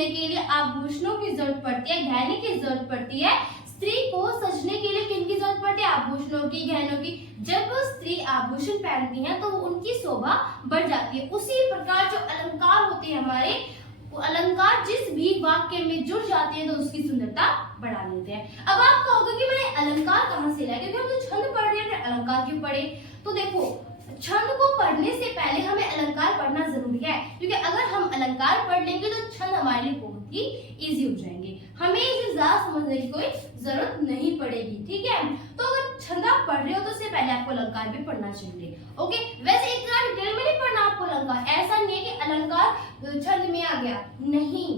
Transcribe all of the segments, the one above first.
सजने के लिए आभूषणों की जरूरत पड़ती है, गहने की जरूरत पड़ती है। स्त्री को सजने के लिए किन की जरूरत पड़ती है? आभूषणों की, गहनों की। जब स्त्री आभूषण पहनती है तो उनकी शोभा बढ़ जाती है। उसी प्रकार जो अलंकार होते हैं हमारे, वो अलंकार जिस भी वाक्य में जुड़ जाते हैं तो उसकी सुंदरता बढ़ा लेते हैं। अब आप कहोगे कि मैंने अलंकार कहाँ से लाया, क्योंकि हम तो छंद पढ़ रहे हैं, अलंकार क्यों पढ़े? तो देखो, छंद को पढ़ने से पहले हमें अलंकार पढ़ना जरूरी है, क्योंकि अगर हम अलंकार पढ़ लेंगे तो छंद हमारे लिए बहुत ही इजी हो जाएंगे, हमें इसे ज्यादा समझने की कोई जरूरत नहीं पड़ेगी। ठीक है, तो अगर छंद आप पढ़ रहे हो तो उससे पहले आपको अलंकार भी पढ़ना चाहिए। ओके, वैसे इतना डिटेल में नहीं पढ़ना आपको अलंकार, ऐसा नहीं है कि अलंकार छंद में आ गया, नहीं,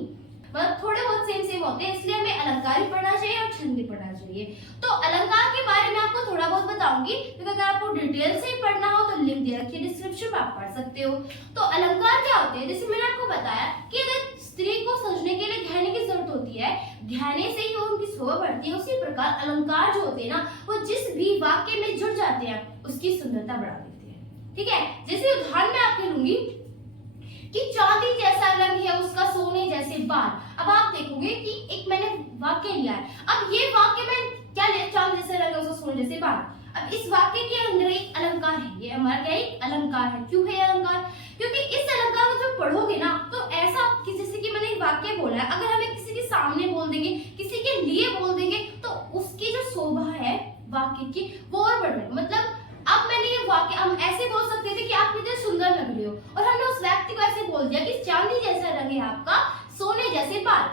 मतलब थोड़े बहुत सेम होते हैं, इसलिए हमें अलंकार भी पढ़ना चाहिए और छंद भी पढ़ना चाहिए। तो अलंकार के बारे में आपको थोड़ा बहुत बताऊंगी, क्योंकि अगर आपको डिटेल से ही पढ़ना हो तो लिंक दे रखी है डिस्क्रिप्शन में, आप पढ़ सकते हो। तो अलंकार क्या होते हैं? जैसे मैंने आपको बताया कि अगर स्त्री को सजने के लिए गहने की जरूरत होती है, गहने से ही उनकी शोभा बढ़ती है, उसी प्रकार अलंकार जो होते हैं ना, वो जिस भी वाक्य में जुड़ जाते हैं उसकी सुंदरता बढ़ा देते हैं। ठीक है, जैसे उदाहरण में आपके लूंगी कि चांदी जैसा रंग है उसका सोने जैसे बाल। अब आप देखोगे कि एक मैंने वाक्य लिया है, अब ये वाक्य में क्या लिया? चांदी जैसा रंग है उसका सोने जैसे बाल। अब इस वाक्य के अंदर एक अलंकार है, ये हमारा क्या एक अलंकार है। क्यों है अलंकार? क्योंकि इस अलंकार को जब पढ़ोगे ना तो ऐसा कि जैसे कि मैंने वाक्य बोला है, अगर हमें किसी के सामने बोल देंगे, किसी के लिए बोल देंगे, तो उसकी जो शोभा है वाक्य की वो और बढ़ जाएगी। मतलब अब मैंने ये वाक्य हम ऐसे बोल सकते थे कि आप कितने सुंदर लग रहे हो, और हमने उस व्यक्ति को ऐसे बोल दिया कि चांदी जैसा रंग है आपका, सोने जैसे बाल।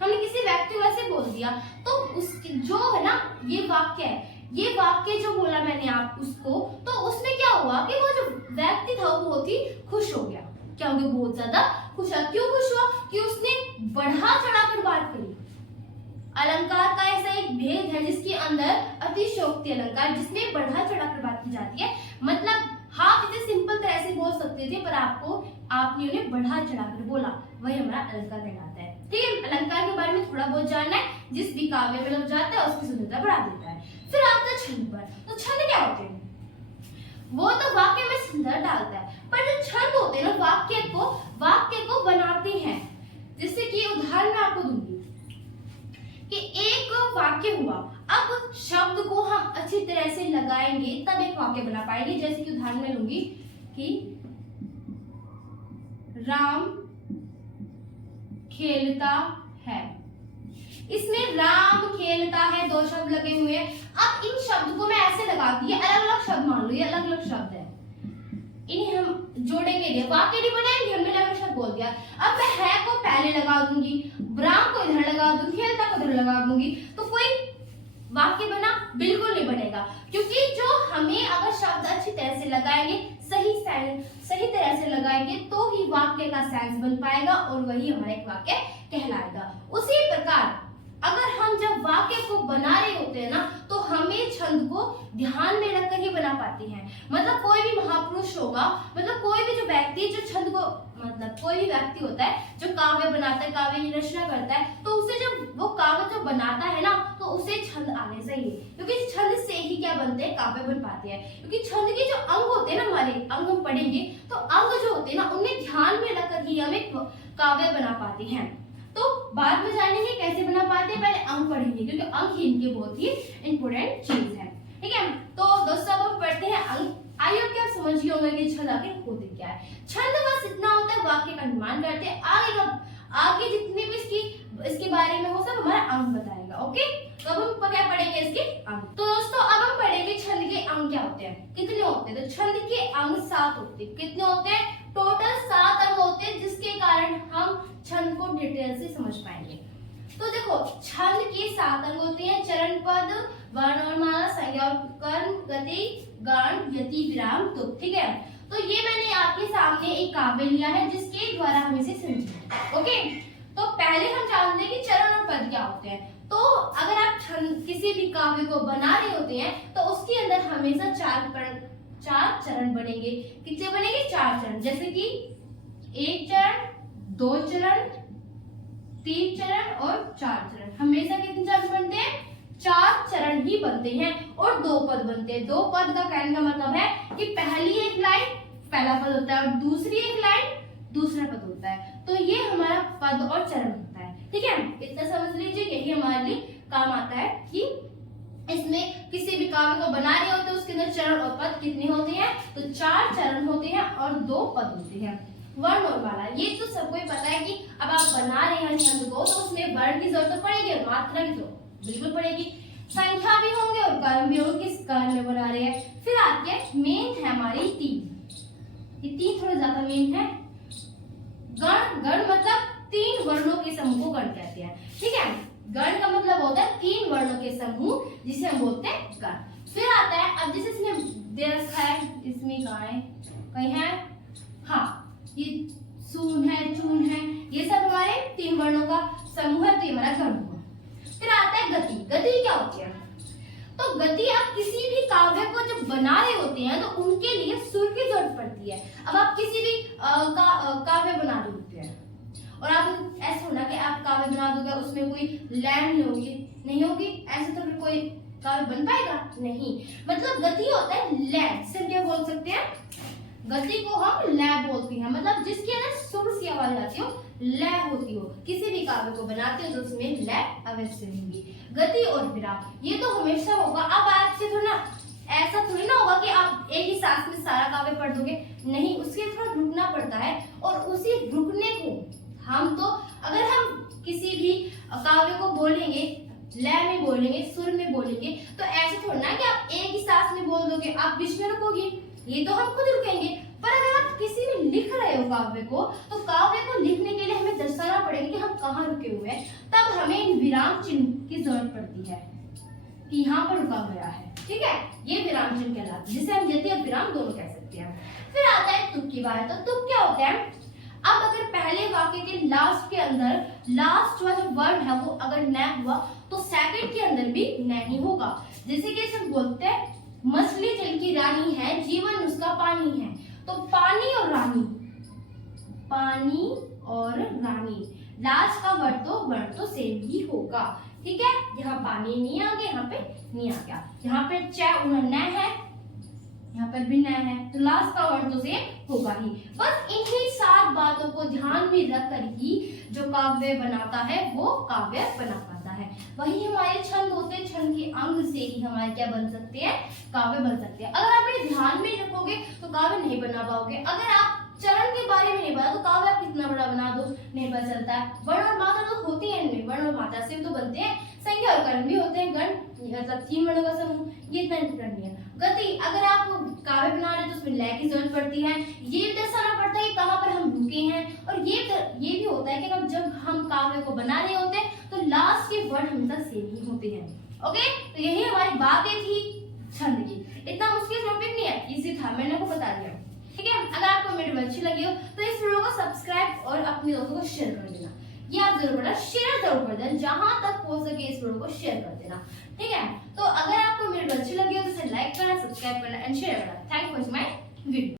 हमने किसी व्यक्ति को ऐसे बोल दिया, तो उसकी जो है ना ये वाक्य है, ये वाक्य जो बोला मैंने आप उसको, तो उसमें क्या हुआ कि वो जो व्यक्ति था वो बहुत ही खुश हो गया। क्या हो गया? बहुत ज्यादा खुश हुआ। क्यों खुश हुआ? कि उसने बढ़ा चढ़ाकर बात करी। अलंकार का ऐसा एक भेद है जिसके अंदर अतिशयोक्ति अलंकार, जिसमें बढ़ा चढ़ाकर बात की जाती है। मतलब आप इसे सिंपल तरह से बोल सकते थे, पर आपने उन्हें बढ़ा चढ़ाकर बोला, वही हमारा अलंकार कहलाता है। ठीक है, अलंकार के बारे में थोड़ा बहुत जानना है, जिस भी काव्य में लग जाता है उसकी सुंदरता बढ़ा देता है। फिर आता है छंद पर। तो छंद क्या होते हैं? वो तो वाक्य में सुंदर डालता है, पर जो छंद होते हैं ना वाक्य को बनाते हैं। जैसे कि उदाहरण मैं आपको दूंगी कि एक वाक्य हुआ, अब शब्द को हम अच्छी तरह से लगाएंगे तब एक वाक्य बना पाएंगे। जैसे कि उदाहरण में लूंगी कि राम खेलता है, इसमें राम खेलता है दो शब्द लगे हुए हैं। अब इन शब्द को मैं ऐसे लगाती है, अलग अलग शब्द मान लो, ये अलग अलग शब्द है, इन्हें हम जोड़ेंगे नहीं, वाक्य नहीं बनाएंगे, हमने अलग अलग शब्द बोल दिया। अब मैं है को पहले लगा दूंगी, राम को इधर लगा दूंगी, खेलता को इधर लगा दूंगी, तो कोई वाक्य बना? बिल्कुल नहीं बनेगा, क्योंकि जो हमें अगर शब्द अच्छी तरह से लगाएंगे, सही तरह से लगाएंगे तो ही वाक्य का सेंस बन पाएगा और वही हमारा एक वाक्य कहलाएगा। उसी प्रकार अगर हम जब वाक्य को बना रहे होते हैं ना, तो हमें छंद को ध्यान में रखकर ही बना पाते हैं। मतलब कोई भी महापुरुष होगा, मतलब कोई भी जो व्यक्ति जो छंद को, मतलब कोई भी व्यक्ति होता है जो काव्य बनाता है, काव्य की रचना करता है, तो उसे जब वो काव्य जो बनाता है ना, तो उसे छंद आने चाहिए, क्योंकि छंद से ही क्या बनते हैं? काव्य बन पाते हैं। क्योंकि छंद के जो अंग होते हैं ना, हमारे अंग हम पढ़ेंगे, तो अंग जो होते हैं ना उन्हें ध्यान में रखकर ही हम एक काव्य बना पाते हैं। तो बाद में जानेंगे कैसे बना पाते हैं, पहले अंग पढ़ेंगे, क्योंकि अंग ही इनके बहुत ही इंपोर्टेंट चीज है। ठीक है, तो दोस्तों अब हम पढ़ते हैं अंग। आइए अब क्या समझ गए होंगे कि छंद आखिर होते क्या है। छंद बस इतना होता है, वाक्य का निर्माण करते हैं। आगे जितने भी इसके बारे में वो सब हमारा अंग बताएगा। ओके, तो अब हम क्या पढ़ेंगे? इसके अंग। तो दोस्तों अब हम पढ़ेंगे छंद के अंग क्या होते हैं, कितने होते हैं। तो छंद के अंग 7 होते हैं। कितने होते हैं? टोटल 7 अंग होते हैं, जिसके कारण हम छंद को डिटेल से समझ पाएंगे। तो देखो, छंद के 7 अंग होते हैं: चरण, पद, वर्ण और माला, संज्ञा और कर्म, गति, गान, यति, विराम, तुक। ठीक है, तो ये मैंने आपके सामने एक काव्य लिया है जिसके द्वारा हम इसे समझेंगे। ओके, तो पहले हम जानते हैं कि चरण और पद क्या होते हैं। तो अगर आप किसी भी काव्य को बना रहे होते हैं तो उसके अंदर हमेशा 4 चरण बनेंगे। कितने बनेंगे? 4 चरण। जैसे कि 1 चरण, 2 चरण, 3 चरण और 4 चरण। हमेशा कितने चरण बनते हैं? 4 चरण ही बनते हैं और 2 पद बनते हैं। 2 पद का कहने का मतलब है कि पहली एक लाइन पहला पद होता है और दूसरी एक लाइन दूसरा पद होता है। तो ये हमारा पद और चरण होता है। ठीक है, इतना समझ लीजिए, यही हमारे लिए काम आता है कि इसमें किसी भी काव्य को बना रहे होते हैं उसके अंदर चरण और पद कितने होते हैं, तो 4 चरण होते हैं और 2 पद होते हैं। वर्ण और माला, ये तो सबको ही पता है कि अब आप बना रहे हैं छंद को तो उसमें वर्ण की जरूरत तो पड़ेगी और मात्रा की तो बिल्कुल पड़ेगी, संख्या भी होंगे और कर्म भी होंगे, किस काल में बना रहे हैं। फिर आती है मेन है हमारी 3, ये 3 थोड़ा ज्यादा मेन है। गण, गण मतलब 3 वर्णों के समूह को गण कहते हैं। ठीक है, गण का मतलब होता है 3 वर्णों के समूह जिसे हम बोलते हैं गण। फिर आता है, अब जैसे इसने दे रखा है, इसमें कहाँ है, कहीं है, हाँ ये सून है, चून है, ये सब हमारे 3 वर्णों का समूह है, तो ये हमारा गण हुआ। फिर आता है गति, गति क्या होती है, तो गति आप किसी भी काव्य को जब बना रहे होते हैं तो उनके लिए सुर की जरूरत पड़ती है। अब आप किसी भी काव्य बना रहे होते हैं और आप ऐसा होना कि आप काव्य बना दोगे उसमें कोई लय नहीं होगी, ऐसे तो फिर कोई काव्य बन पाएगा नहीं। मतलब गति होता है लय, सिर्फ क्या बोल सकते हैं, गति को हम लय बोलते हैं, मतलब जिसके अंदर सुर सी आवाज आती हो, लय होती हो। किसी भी काव्य को बनाते हो तो उसमें लय अवश्य होगी। गति और विराम ये तो हमेशा होगा। अब आपसे थोड़ा ऐसा थोड़ी ना होगा कि आप एक ही सांस में सारा काव्य पढ़ दोगे, नहीं, उसके थोड़ा रुकना पड़ता है। और उसी रुकने को हम तो, अगर हम किसी भी काव्य को बोलेंगे, लय में बोलेंगे, सुर में बोलेंगे, तो ऐसे थोड़ा ना कि आप एक ही सांस में बोल दोगे, आप बीच में रुकोगे, ये तो हम खुद रुकेंगे। पर अगर आप किसी में लिख रहे हो काव्य को, तो काव्य को लिखने के लिए हमें दर्शाना पड़ेगा कि हम कहाँ रुके हुए हैं, तब हमें इन विराम चिन्ह की जरूरत पड़ती है कि यहाँ पर रुका गया है। ठीक है, ये विराम चिन्ह कहलाते हैं, जिसे हम यति और विराम दोनों कह सकते हैं। फिर आता है तुक की बात। तो तुक क्या होता है, अब अगर पहले वाक्य के लास्ट के अंदर लास्ट वाला जो वर्ड है वो अगर न हुआ तो सेकंड के अंदर भी न ही होगा। जैसे कि हम बोलते हैं मछली जल की रानी है, जीवन उसका पानी है, तो पानी और रानी, पानी और रानी, लास्ट का वर्ड तो सेम ही होगा। ठीक है, यहाँ पानी नहीं आ गया, यहाँ पे नहीं आ गया, यहाँ पे न है, यहाँ पर भी न है, तो लास्ट का वर्ड तो सेम होगा ही। बस इन्हीं 7 बातों को ध्यान में रख कर ही जो काव्य बनाता है वो काव्य बना पाता है। वही हमारे छंद होते हैं, छंद के अंग से ही हमारे क्या बन सकते हैं, काव्य बन सकते हैं। अगर आप इन्हें ध्यान में रखोगे तो काव्य नहीं बना पाओगे। अगर आप चरण के बारे में नहीं पता तो काव्य आप कितना बड़ा बना दो नहीं पता चलता है। वर्ण और मात्रा तो होती है इनमें, वर्ण और मात्रा से तो बनते हैं, संख्या और कर्ण भी होते हैं, गण मतलब 3 वर्णों का समूह, ये इतना इंपॉर्टेंट नहीं है। गति, अगर आप काव्य बना रहे हो तो उसमें लय की जरूरत पड़ती है, ये भी दर्शाना पड़ता है कि कहाँ पर हम रुके हैं। और ये भी होता है कि जब हम काव्य को बना रहे होते हैं तो लास्ट के वर्ड हमेशा सेम ही होते हैं। ओके, तो यही हमारी बातें थी छंद की। इतना मुश्किल टॉपिक नहीं है, इजी था, मैंने आपको बता दिया। ठीक है, अगर आपको मेरी वीडियो अच्छी लगी हो तो इस वीडियो को सब्सक्राइब और अपने दोस्तों को शेयर कर देना। ये आप जरूर करना, शेयर जरूर कर देना, जहां तक हो सके इस वीडियो को शेयर कर देना। ठीक है, तो अगर आपको मेरी वीडियो अच्छी लगी हो तो इसे लाइक करना, सब्सक्राइब करना एंड शेयर करना। Thank you for my video.